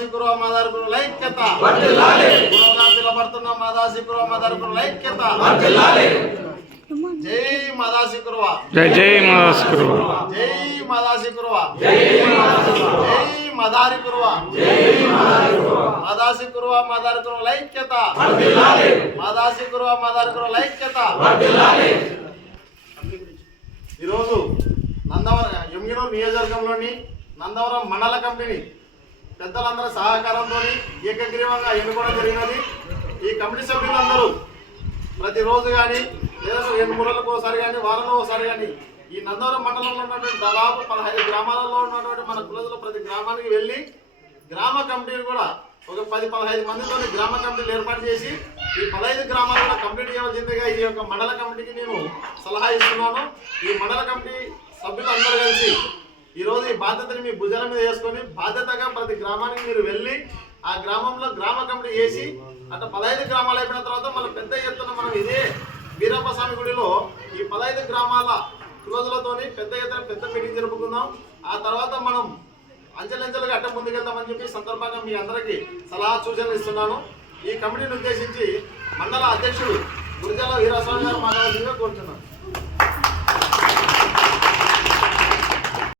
మాదాసికురువ మదర్కుల ఐక్యత పిలబడుతున్న మాదాసికురువ మదర్కుల ఐక్యత. జై మాదాసికురువ, జై జై మాదాసికురువ, జై మాదాసికురువ, జై మదారికురువ, మాదాసికురువ మదర్కుల ఐక్యత, మాదాసికురువ మదర్కుల ఐక్యత. ఈరోజు నందవరం ఎమ్మిగనూరు నియోజకవర్గంలోని నందవరం మండల కమిటీని పెద్దలందరూ సహకారంతో ఏకగ్రీవంగా ఎన్నుకోవడం జరిగినది. ఈ కమిటీ సభ్యులందరూ ప్రతిరోజు కానీ లేదా 2-3 రోజులకు ఒకసారి కానీ వారంలో ఒకసారి కానీ ఈ నందవరం మండలంలో ఉన్నటువంటి దాదాపు 15 గ్రామాలలో ఉన్నటువంటి మన కులదులు ప్రతి గ్రామానికి వెళ్ళి గ్రామ కమిటీలు కూడా ఒక 10-15 మందితో గ్రామ కమిటీలు ఏర్పాటు చేసి ఈ 15 గ్రామాలు కూడా కంప్లీట్ చేయవలసిందిగా ఈ యొక్క మండల కమిటీకి నేను సలహా ఇస్తున్నాను. ఈ మండల కమిటీ సభ్యులు అందరూ కలిసి ఈరోజు ఈ బాధ్యతని మీ భుజాల మీద వేసుకొని బాధ్యతగా ప్రతి గ్రామానికి మీరు వెళ్ళి ఆ గ్రామంలో గ్రామ కమిటీ చేసి అట్లా 15 గ్రామాలు అయిపోయిన తర్వాత మళ్ళీ పెద్ద ఎత్తున మనం ఇదే వీరప్ప స్వామి గుడిలో ఈ 15 గ్రామాల క్లోజులతోని పెద్ద ఎత్తున పెద్ద మీటింగ్ జరుపుకుందాం. ఆ తర్వాత మనం అంచెలంచెలుగా అట్ట ముందుకెళ్తామని చెప్పి సందర్భంగా మీ అందరికీ సలహా సూచనలు ఇస్తున్నాను. ఈ కమిటీని ఉద్దేశించి మండల అధ్యక్షుడు గురిజాల వీరస్వామి గారు మాట్లాడాల్సిందిగా కోరుతున్నాను.